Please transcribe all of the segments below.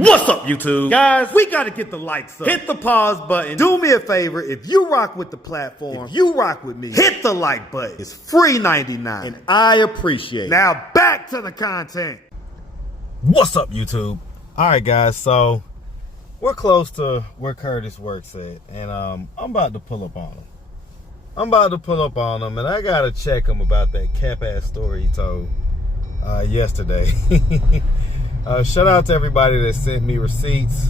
What's up, YouTube? Guys, we gotta get the likes up. Hit the pause button. Do me a favor, if you rock with the platform, if you rock with me, hit the like button. It's free 99, and I appreciate it. Now back to the content. What's up, YouTube? All right, guys, so we're close to where Curtis works at, and I'm about to pull up on him. And I gotta check him about that cap-ass story he told yesterday. Shout out to everybody that sent me receipts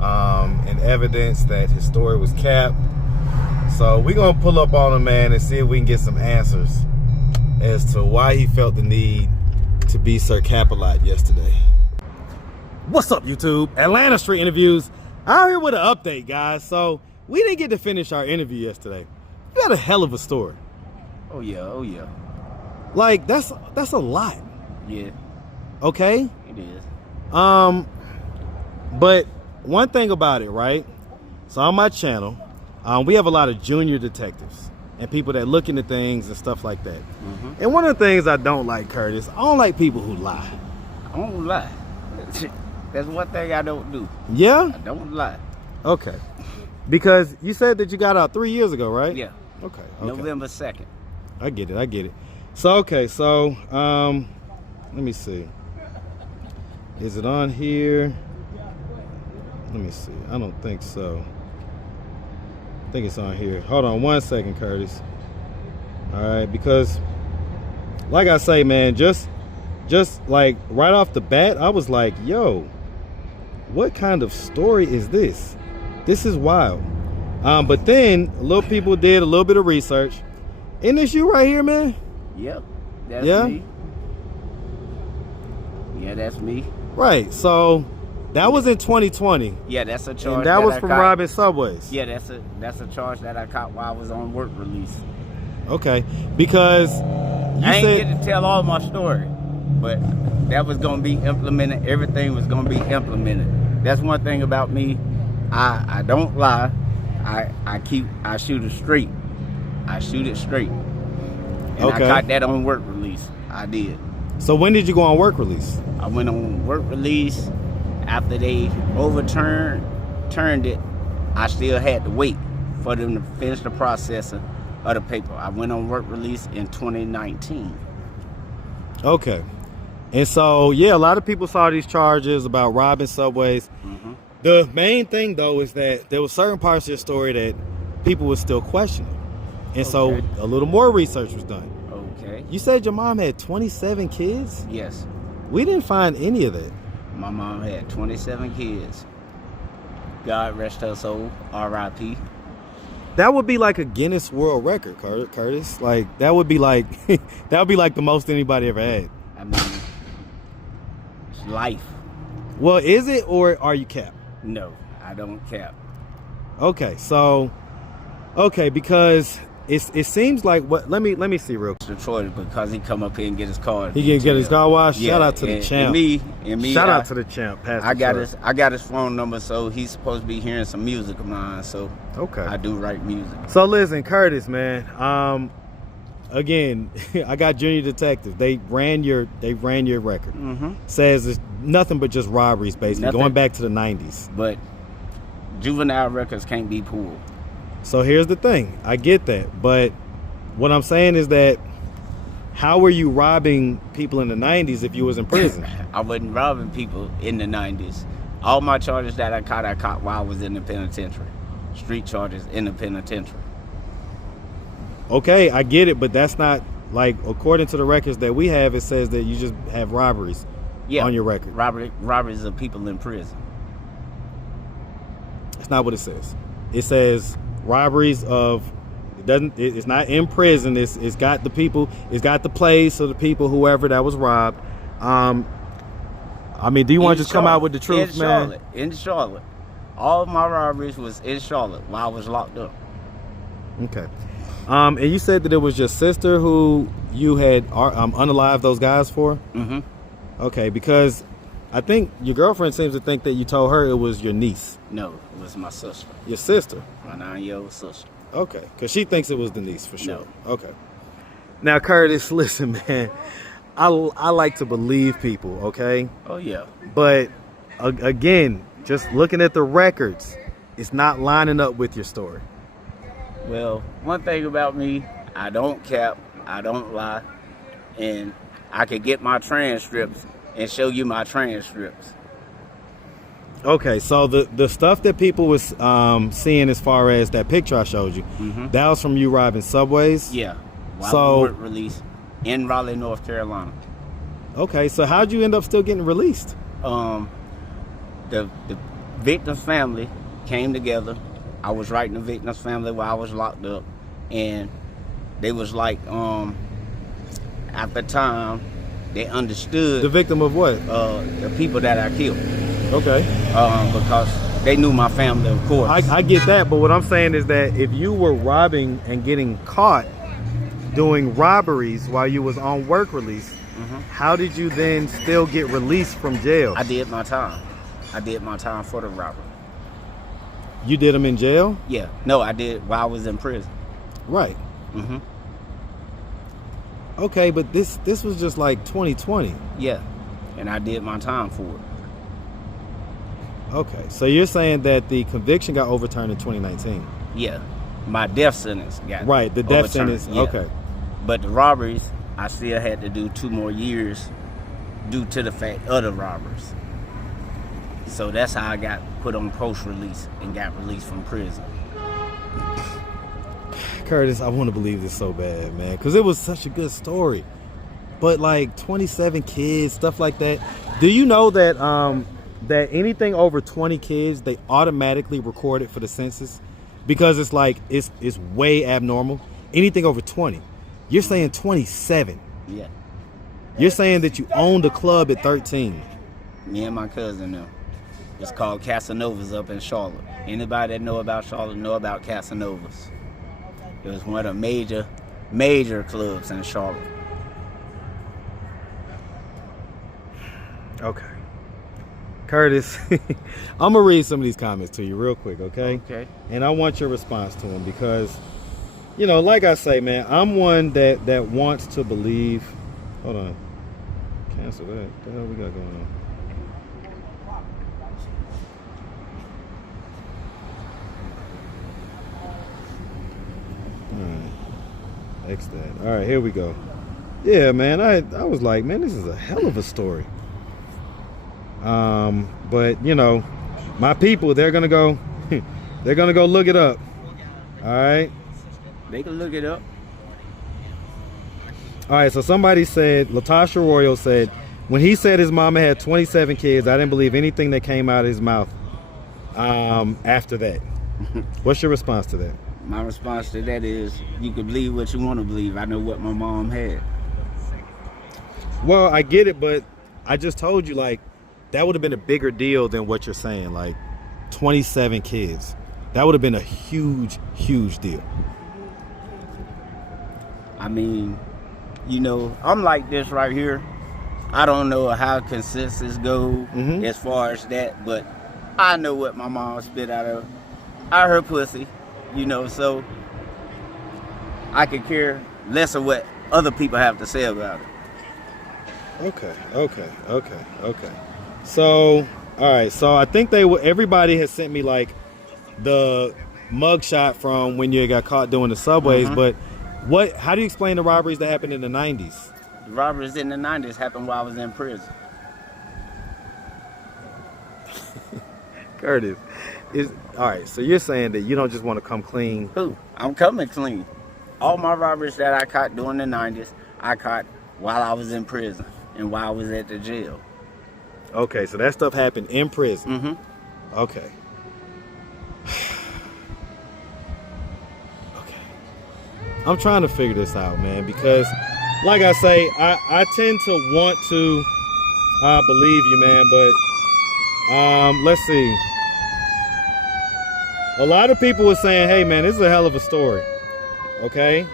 and evidence that his story was capped. So we're gonna pull up on him, man, and see if we can get some answers as to why he felt the need to be Sir Cap-a-Lot yesterday. What's up, YouTube? Atlanta Street Interviews. I'm here with an update, guys. So we didn't get to finish our interview yesterday. You had a hell of a story. Oh yeah. Like that's a lot. Yeah. Okay? It is. But one thing about it, right? So on my channel, we have a lot of junior detectives and people that look into things and stuff like that. Mm-hmm. And one of the things I don't like, Curtis, I don't like people who lie. I don't lie. That's one thing I don't do. Yeah? I don't lie. Okay. Because you said that you got out 3 years ago, right? Yeah. Okay. November 2nd. I get it. So, okay, so, let me see. Is it on here? Let me see. I don't think so. I think it's on here. Hold on 1 second, Curtis. All right, because like I say, man, just like right off the bat, I was like, yo, what kind of story is this? This is wild. But then a little people did a little bit of research. Isn't this you right here, man? Yep. That's me. Yeah, that's me. Right, so that was in 2020. Yeah, that's a charge. And that was from robbing Subways. Yeah, that's a charge that I caught while I was on work release. Okay, because I ain't get to tell all my story, but that was gonna be implemented. Everything was gonna be implemented. That's one thing about me. I don't lie. I shoot it straight. And okay. I caught that on work release. I did. So when did you go on work release? I went on work release after they turned it. I still had to wait for them to finish the processing of the paper. I went on work release in 2019. Okay. And so, yeah, a lot of people saw these charges about robbing Subways. Mm-hmm. The main thing, though, is that there were certain parts of your story that people were still questioning. And so a little more research was done. Okay. You said your mom had 27 kids? Yes. We didn't find any of that. My mom had 27 kids. God rest her soul. R.I.P. That would be like a Guinness World Record, Curtis. Like that would be like the most anybody ever had. I mean, it's life. Well, is it, or are you capped? No, I don't cap. Okay, so because it seems like what? Let me see real quick. Detroit, because he come up here and get his car. He can get his car washed. Yeah, Shout out to the champ. And me. Shout out to the champ. I got his phone number, so he's supposed to be hearing some music of mine. So okay, I do write music. So listen, Curtis, man. Again, I got junior detectives. They ran your record. Mm-hmm. Says it's nothing but just robberies, basically, going back to the 90s. But juvenile records can't be pulled. So here's the thing. I get that, but what I'm saying is that how were you robbing people in the 90s if you was in prison? I wasn't robbing people in the 90s. All my charges that I caught while I was in the penitentiary. Street charges in the penitentiary. Okay, I get it, but that's not, like, according to the records that we have, it says that you just have robberies on your record. Robberies of people in prison. That's not what it says. It says robberies of, it's not in prison, it's got the people, it's got the place of the people, whoever that was robbed. I mean, do you want to just come out with the truth, man? In Charlotte. All of my robberies was in Charlotte while I was locked up. Okay. And you said that it was your sister who you had unalived those guys for? Mm-hmm. Okay, because I think your girlfriend seems to think that you told her it was your niece. No, it was my sister. Your sister? My 9-year-old sister. Okay, because she thinks it was the niece for sure. No. Okay. Now, Curtis, listen, man. I like to believe people, okay? Oh, yeah. But again, just looking at the records, it's not lining up with your story. Well, one thing about me, I don't cap, I don't lie, and I could get my transcripts and show you my transcripts. Okay, so the stuff that people was seeing as far as that picture I showed you, that was from you robbing Subways? Yeah. While So- we weren't released in Raleigh, North Carolina. Okay, so how'd you end up still getting released? The victim's family came together. I was writing the victim's family while I was locked up, and they was like, at the time, they understood The victim of what? the people that I killed, Okay. because they knew my family, of course. I get that, but what I'm saying is that if you were robbing and getting caught doing robberies while you was on work release, how did you then still get released from jail? I did my time. I did my time for the robbery. You did them in jail? Yeah, no, I did while I was in prison. Right. hmm Okay, but this was just like 2020. Yeah, and I did my time for it. Okay, so you're saying that the conviction got overturned in 2019? Yeah, my death sentence got Right, the death overturned, sentence. yeah. Okay. But the robberies, I still had to do 2 more years due to the fact of the robbers. So that's how I got put on post-release and got released from prison. Curtis, I want to believe this so bad, man, because it was such a good story. But like 27 kids, stuff like that. Do you know that that anything over 20 kids, they automatically record it for the census? Because it's like, it's way abnormal. Anything over 20. You're saying 27. Yeah, You're saying that you owned a club at 13. me and my cousin now. It's called Casanovas up in Charlotte. Anybody that know about Charlotte know about Casanovas. It was one of the major clubs in Charlotte. Okay. Curtis, I'm going to read some of these comments to you real quick, okay? Okay. And I want your response to them because, you know, like I say, man, I'm one that wants to believe. Hold on. Cancel that. What the hell we got going on? Alright. X that. Alright, here we go. Yeah, man, I was like, man, this is a hell of a story. But you know, my people, they're gonna go look it up. Alright. They can look it up. Alright, so somebody said, Latasha Royal said, when he said his mama had 27 kids, I didn't believe anything that came out of his mouth after that. What's your response to that? My response to that is, you can believe what you want to believe. I know what my mom had. Well, I get it, but I just told you, like, that would have been a bigger deal than what you're saying. Like, 27 kids. That would have been a huge, huge deal. I mean, you know, I'm like this right here. I don't know how consensus go as far as that, but I know what my mom spit out of her pussy, you know, so I could care less of what other people have to say about it. Okay. So, all right. So I think everybody has sent me like the mugshot from when you got caught doing the subways. But how do you explain the robberies that happened in the 90s? The robberies in the 90s happened while I was in prison. Curtis, all right. So you're saying that you don't just want to come clean? Who? I'm coming clean. All my robberies that I caught during the 90s, I caught while I was in prison and while I was at the jail. Okay, so that stuff happened in prison. Okay. I'm trying to figure this out, man, because like I say, I tend to want to believe you, man, but let's see. A lot of people were saying, hey, man, this is a hell of a story. Okay?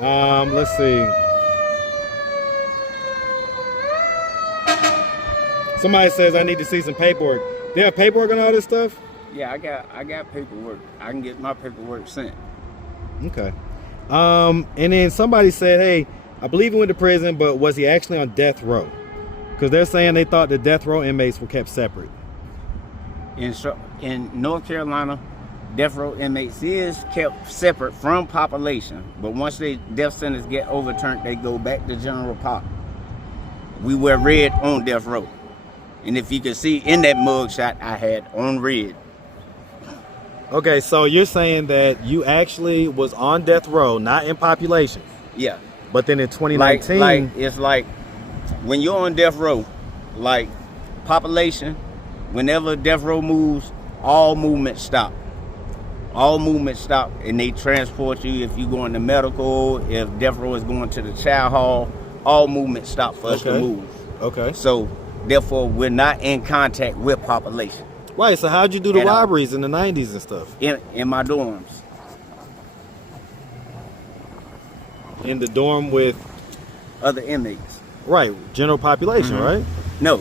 Let's see. Somebody says I need to see some paperwork. Do you have paperwork on all this stuff? Yeah, I got paperwork. I can get my paperwork sent. Okay. And then somebody said, hey, I believe he went to prison, but was he actually on death row? Because they're saying they thought the death row inmates were kept separate In North Carolina, death row inmates is kept separate from population, but once they death sentence get overturned, they go back to general pop. We wear red on death row, and if you can see in that mugshot, I had on red. Okay, so you're saying that you actually was on death row, not in population. Yeah. But then in 2019... Like it's like when you're on death row, like population, whenever death row moves, all movement stop. All movement stop, and they transport you if you going to medical, if death row is going to the child hall, all movement stop for us to move. Okay. So, therefore, we're not in contact with population. Right, so how'd you do the robberies in the 90s and stuff? In my dorms. In the dorm with? Other inmates. Right, general population, right? No.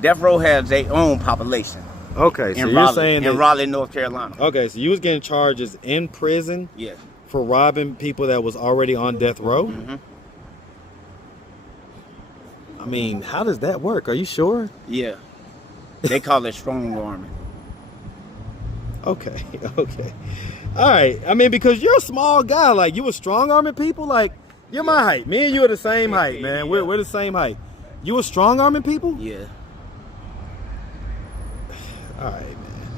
Death row has their own population. Okay, so you're saying in Raleigh, North Carolina. Okay, so you was getting charges in prison? Yes. For robbing people that was already on death row? Mm-hmm. I mean, how does that work? Are you sure? Yeah. They call it strong arming. Okay, okay. All right. I mean, because you're a small guy. Like, you were strong arming people? Like, you're my height. Me and you are the same height, man. Yeah. We're the same height. You were strong arming people? Yeah. All right, man.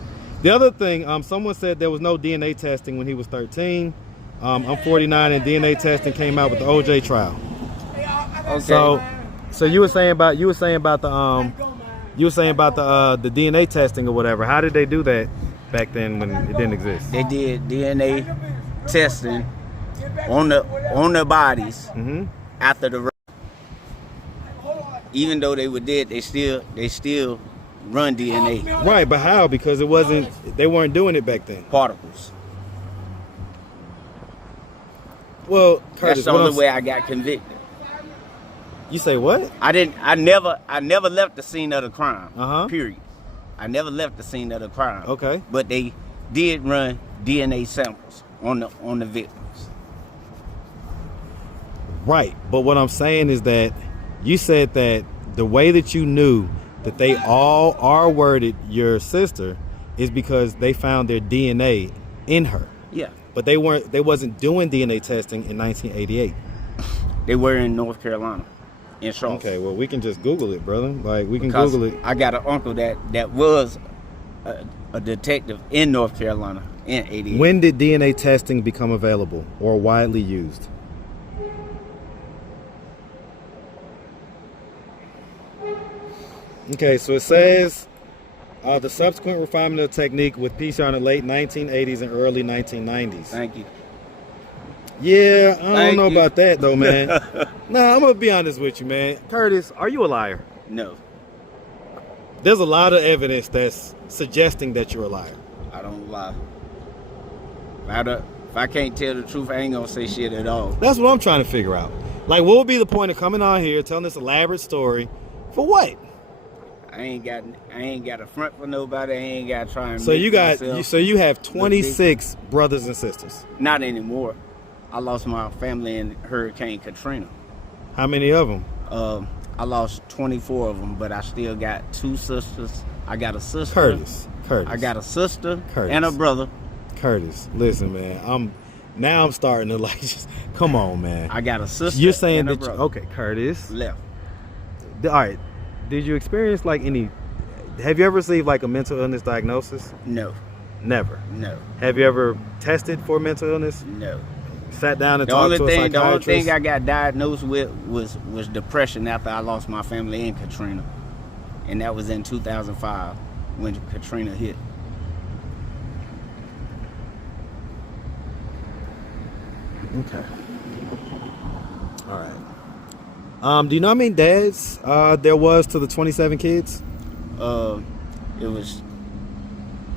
The other thing, someone said there was no DNA testing when he was 13. I'm 49, and DNA testing came out with the OJ trial. Okay. So you were saying about the DNA testing or whatever. How did they do that back then when it didn't exist? They did DNA testing on the bodies after the rape. Even though they were dead, they still run DNA. Right, but how? Because they weren't doing it back then. Particles. Well, Curtis, that's the only way I got convicted. You say what? I never left the scene of the crime. Period. I never left the scene of the crime. Okay. But they did run DNA samples on the victims. Right. But what I'm saying is that you said that the way that you knew that they all R-worded your sister is because they found their DNA in her. Yeah. But they wasn't doing DNA testing in 1988. They were in North Carolina. In Charlotte. Okay, well, we can just Google it, brother. Like, we can Google it. I got an uncle that was a detective in North Carolina in 88. When did DNA testing become available or widely used? Okay, so it says the subsequent refinement of the technique with PCR in the late 1980s and early 1990s. Thank you. Yeah, I don't know about that, though, man. Nah, I'm going to be honest with you, man. Curtis, are you a liar? No. There's a lot of evidence that's suggesting that you're a liar. I don't lie. If I can't tell the truth, I ain't going to say shit at all. That's what I'm trying to figure out. Like, what would be the point of coming on here, telling this elaborate story, for what? I ain't got a front for nobody. I ain't got to try and so you have 26 brothers and sisters? Not anymore. I lost my family in Hurricane Katrina. How many of them? I lost 24 of them, but I still got 2 sisters. I got a sister. Curtis. I got a sister Curtis. and a brother. Curtis, listen, man. I'm starting to like just come on, man. I got a sister. You're saying and that a brother. Okay, Curtis. Left. All right. Did you experience like have you ever received like a mental illness diagnosis? No. Never. No. Have you ever tested for mental illness? No. Sat down and talked to a psychiatrist? The only thing I got diagnosed with was depression after I lost my family in Katrina. And that was in 2005 when Katrina hit. Okay. All right. Do you know how many dads there was to the 27 kids? It was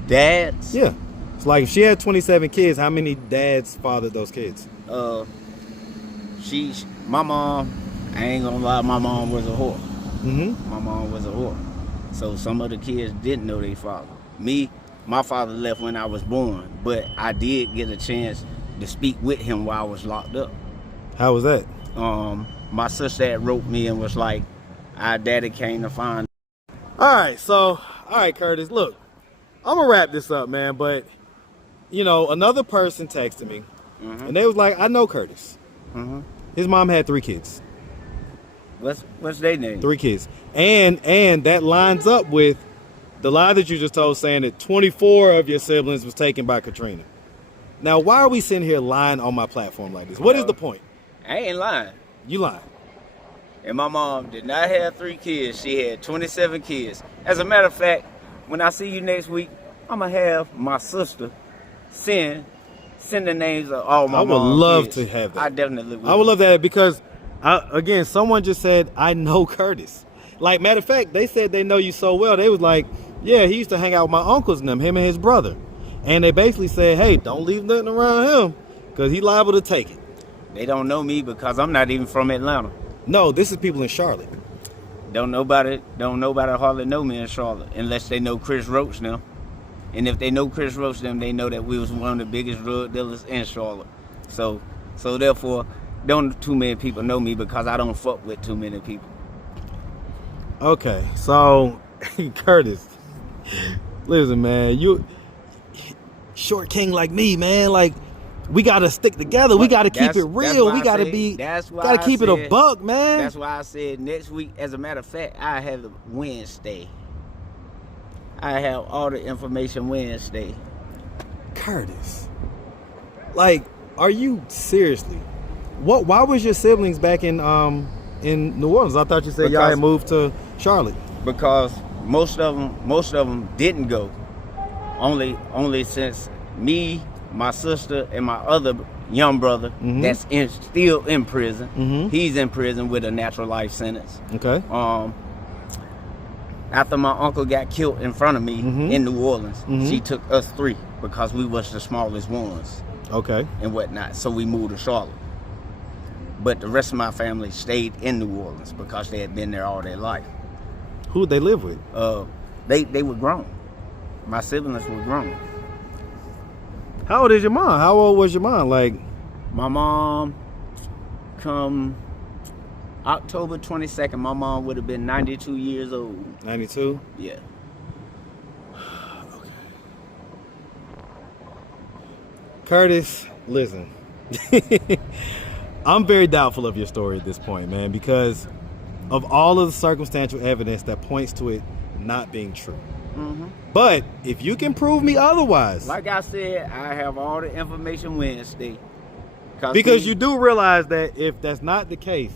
dads. Yeah. It's like if she had 27 kids, how many dads fathered those kids? My mom, I ain't gonna lie, my mom was a whore. Mm-hmm. My mom was a whore. So some of the kids didn't know their father. Me, my father left when I was born, but I did get a chance to speak with him while I was locked up. How was that? My sister had wrote me and was like, our daddy came to find. All right, Curtis, look, I'm gonna wrap this up, man. But you know, another person texted me, and they was like, "I know Curtis. His mom had 3 kids. What's their name? 3 kids, and that lines up with the lie that you just told, saying that 24 of your siblings was taken by Katrina. Now, why are we sitting here lying on my platform like this? What is the point? I ain't lying. You lying. And my mom did not have 3 kids. She had 27 kids. As a matter of fact, when I see you next week, I'm going to have my sister send the names of all my I would mom's love kids. to have that. I definitely would. I would love that because, again, someone just said, I know Curtis. Like, matter of fact, they said they know you so well. They was like, yeah, he used to hang out with my uncles and them, him and his brother. And they basically said, hey, don't leave nothing around him because he's liable to take it. They don't know me because I'm not even from Atlanta. No, this is people in Charlotte. Don't nobody hardly know me in Charlotte unless they know Chris Roach now. And if they know Chris Roach them, they know that we was one of the biggest drug dealers in Charlotte. So therefore, don't too many people know me because I don't fuck with too many people. Okay, so Curtis, listen, man, you short king like me, man. Like, we gotta stick together. We gotta keep it real. We gotta keep it a buck, man. That's why I said next week. As a matter of fact, I have the Wednesday. I have all the information Wednesday. Curtis, like, are you seriously? Why was your siblings back in New Orleans? I thought you said y'all had moved to Charlotte. Because most of them didn't go. Only since me, my sister, and my other young brother that's still in prison. He's in prison with a natural life sentence. Okay. After my uncle got killed in front of me in New Orleans, she took us 3 because we was the smallest ones. Okay. And whatnot. So we moved to Charlotte. But the rest of my family stayed in New Orleans because they had been there all their life. Who'd they live with? They were grown. My siblings were grown. How old is your mom? How old was your mom? Like, my mom, come October 22nd, my mom would have been 92 years old. 92? Yeah. Okay. Curtis, listen. I'm very doubtful of your story at this point, man, because of all of the circumstantial evidence that points to it not being true. But if you can prove me otherwise, like I said, I have all the information Wednesday. Because you do realize that if that's not the case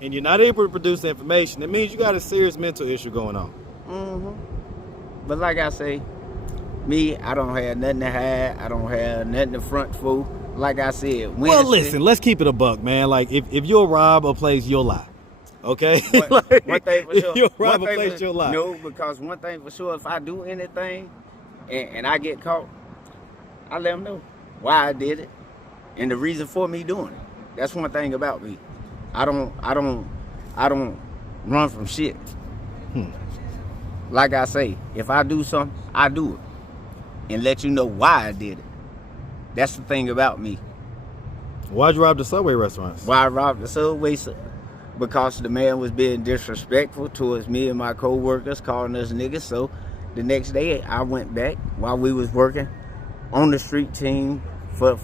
and you're not able to produce the information, it means you got a serious mental issue going on. But like I say, me, I don't have nothing to hide. I don't have nothing to front for. Like I said, Wednesday. Well, listen, let's keep it a buck, man. Like, if you'll rob a place, you'll lie. Okay? One thing for sure. If you'll rob a place, you'll lie. No, because one thing for sure, if I do anything and I get caught, I let them know why I did it and the reason for me doing it. That's one thing about me. I don't run from shit. Like I say, if I do something, I do it and let you know why I did it. That's the thing about me. Why'd you rob the Subway restaurants? Why I robbed the Subway? Because the man was being disrespectful towards me and my co-workers, calling us niggas. So the next day I went back while we was working on the street team for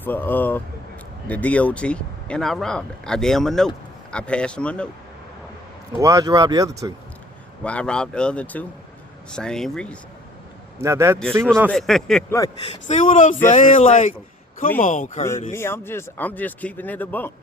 the DOT, and I robbed it. I gave him a note. I passed him a note. Why'd you rob the other 2? Why I robbed the other 2? Same reason. Now that, see what I'm saying? Like, see what I'm saying? Like, come on, Curtis. Me, I'm just keeping it a buck.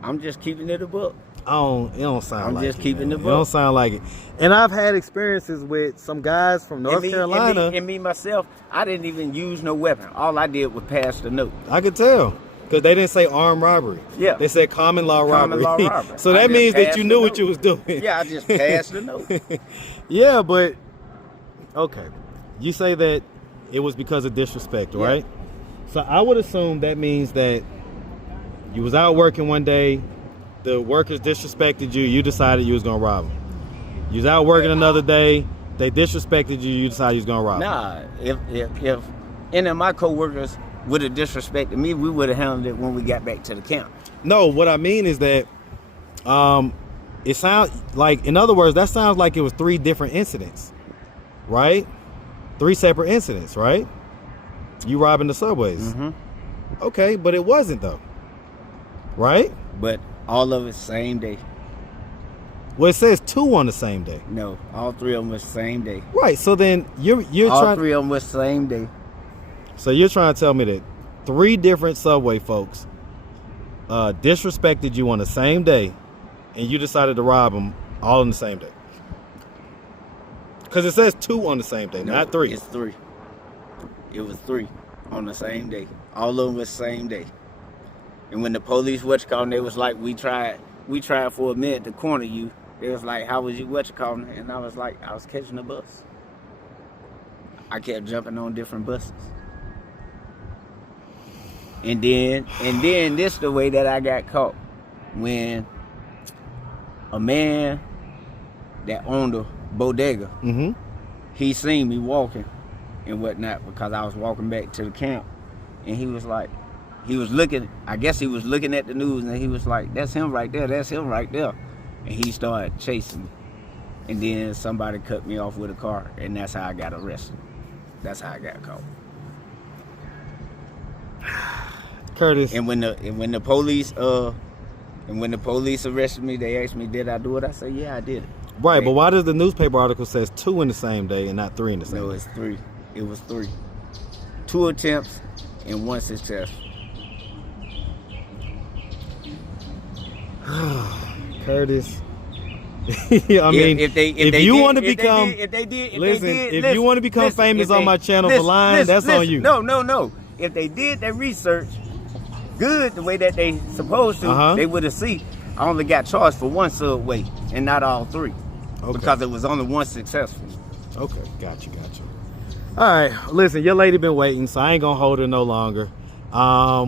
I'm just keeping it a buck. It don't sound like it. I'm just keeping it, the buck. It don't sound like it. And I've had experiences with some guys from North Carolina. And me myself, I didn't even use no weapon. All I did was pass the note. I could tell. Because they didn't say armed robbery. Yeah. They said common law robbery. Common law robbery. So that means that you knew what you was doing. Yeah, I just passed the note. Yeah, but, okay. You say that it was because of disrespect, right? Yeah. So I would assume that means that you was out working one day, the workers disrespected you, you decided you was going to rob them. You was out working another day, they disrespected you, you decided you was going to rob them. Nah, if any of my co-workers would have disrespected me, we would have handled it when we got back to the camp. No, what I mean is that it sounds like, in other words, that sounds like it was 3 different incidents. right? 3 separate incidents, right? You robbing the subways. Mm-hmm. Okay, but it wasn't though, right? But all of it same day. Well, it says 2 on the same day. No, all 3 of them was same day. Right. So then you're all trying. 3 of them was same day. So you're trying to tell me that 3 different subway folks disrespected you on the same day, and you decided to rob them all on the same day? Because it says 2 on the same day, No, not 3. It's 3. It was 3 on the same day. All of them was same day. And when the police they was like, we tried for a minute to corner you. They was like, how was you And I was like, I was catching a bus. I kept jumping on different buses. And then this the way that I got caught. When a man that owned a bodega, he seen me walking and whatnot because I was walking back to the camp. And he was like, I guess he was looking at the news, and he was like, that's him right there, that's him right there. And he started chasing me. And then somebody cut me off with a car, and that's how I got arrested. That's how I got caught. Curtis. And when the police arrested me, they asked me, did I do it? I said, yeah, I did it. Right, but why does the newspaper article says 2 in the same day and not 3 in the same day? No, it's 3. It was 3. 2 attempts and 1 success. Curtis. I mean, if you want to become famous on my channel for lying, that's on you. No. If they did their research good the way that they supposed to, they would have seen I only got charged for 1 subway and not all 3. Okay. Because it was only 1 successful. Okay, got you. All right, listen, your lady been waiting, so I ain't gonna hold her no longer.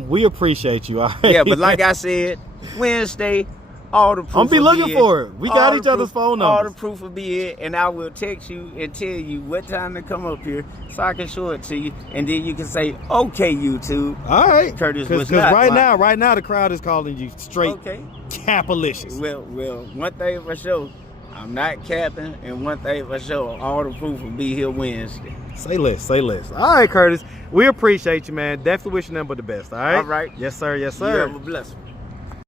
We appreciate you. All right? Yeah, but like I said, Wednesday, all the proof. I'm be looking for it. We got each other's phone numbers. All the proof will be here, and I will text you and tell you what time to come up here so I can show it to you, and then you can say, "Okay, YouTube." All right, Curtis. Because right now the crowd is calling you straight capalicious. Well, one thing for sure, I'm not capping, and one thing for sure, all the proof will be here Wednesday. Say less. All right, Curtis. We appreciate you, man. Definitely wish you nothing but the best. All right. All right. Yes, sir. You have a blessing.